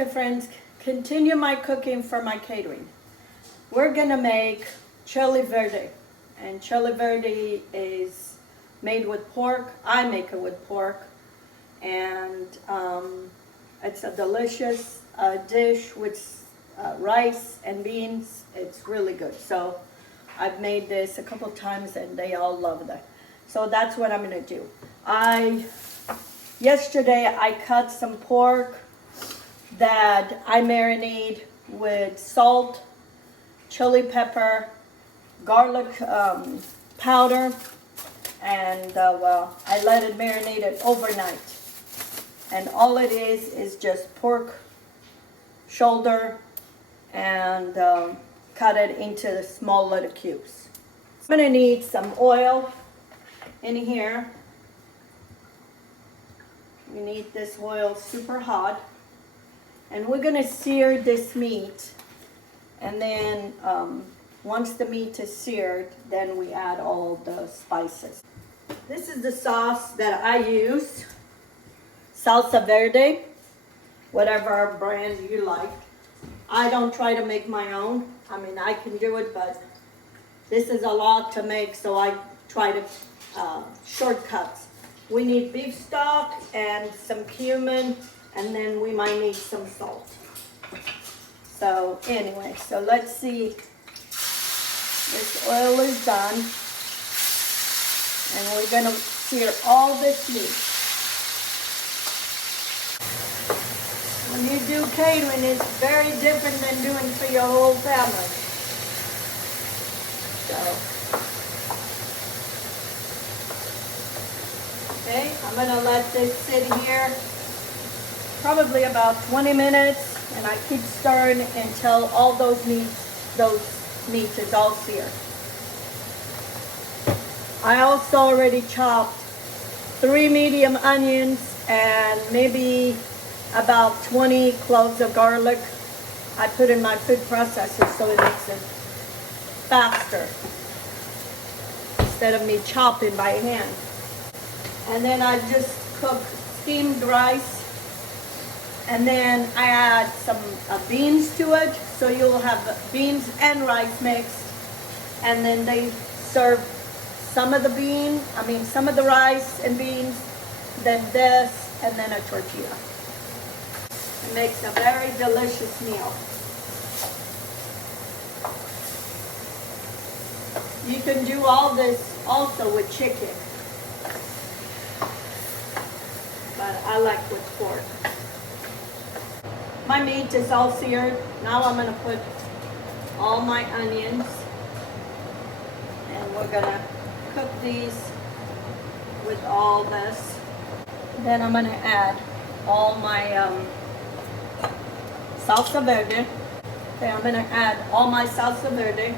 Okay friends, continue my cooking for my catering. We're gonna make chili verde, and chili verde is made with pork. I make it with pork, and it's a delicious dish with rice and beans. It's really good. So I've made this a couple times and they all love that. So that's what I'm gonna do. Yesterday I cut some pork that I marinate with salt, chili pepper, garlic powder, and I let it marinate overnight. And all it is just pork shoulder, and cut it into small little cubes. I'm gonna need some oil in here. We need this oil super hot. And we're gonna sear this meat, and then once the meat is seared, then we add all the spices. This is the sauce that I use, salsa verde, whatever brand you like. I don't try to make my own. I mean, I can do it, but this is a lot to make, so I try to shortcuts. We need beef stock and some cumin, and then we might need some salt. So anyway, so let's see. This oil is done, and we're gonna sear all this meat. When you do catering, it's very different than doing for your whole family. So, okay, I'm gonna let this sit here probably about 20 minutes, and I keep stirring until all those meat is all seared. I also already chopped 3 medium onions and maybe about 20 cloves of garlic. I put in my food processor so it makes it faster instead of me chopping by hand. And then I just cook steamed rice. And then I add some beans to it, so you'll have beans and rice mixed. And then they serve some of the rice and beans, then this, and then a tortilla. It makes a very delicious meal. You can do all this also with chicken, but I like with pork. My meat is all seared. Now I'm gonna put all my onions, and we're gonna cook these with all this. Then I'm gonna add all my salsa verde. Okay, I'm gonna add all my salsa verde.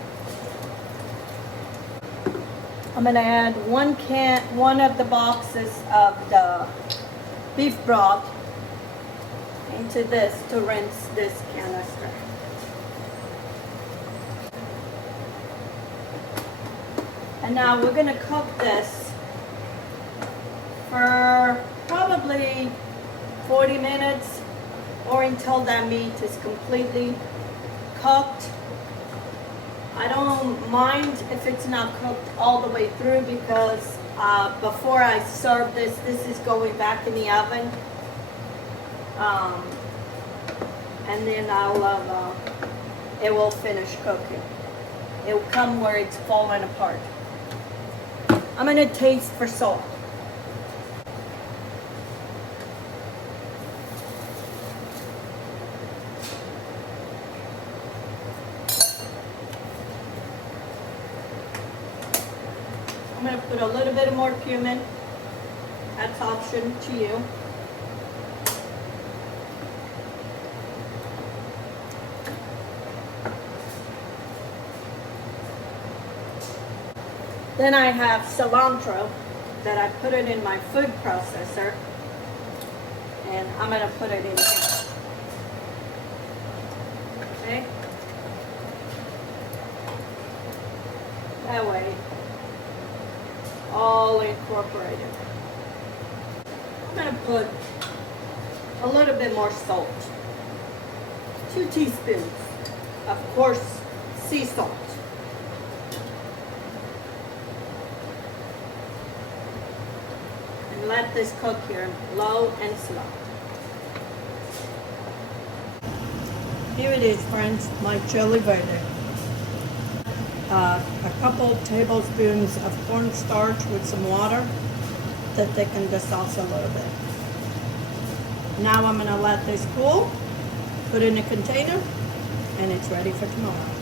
I'm gonna add one of the boxes of the beef broth into this to rinse this canister. And now we're gonna cook this for probably 40 minutes or until that meat is completely cooked. I don't mind if it's not cooked all the way through, because before I serve this is going back in the oven. And then it will finish cooking. It will come where it's falling apart. I'm gonna taste for salt. I'm gonna put a little bit more cumin. That's option to you. Then I have cilantro that I put it in my food processor, and I'm gonna put it in here. Okay? That way, all incorporated. I'm gonna put a little bit more salt. 2 teaspoons of coarse sea salt. And let this cook here, low and slow. Here it is, friends, my chili verde. A couple tablespoons of cornstarch with some water to thicken the salsa a little bit. Now I'm going to let this cool, put it in a container, and it's ready for tomorrow.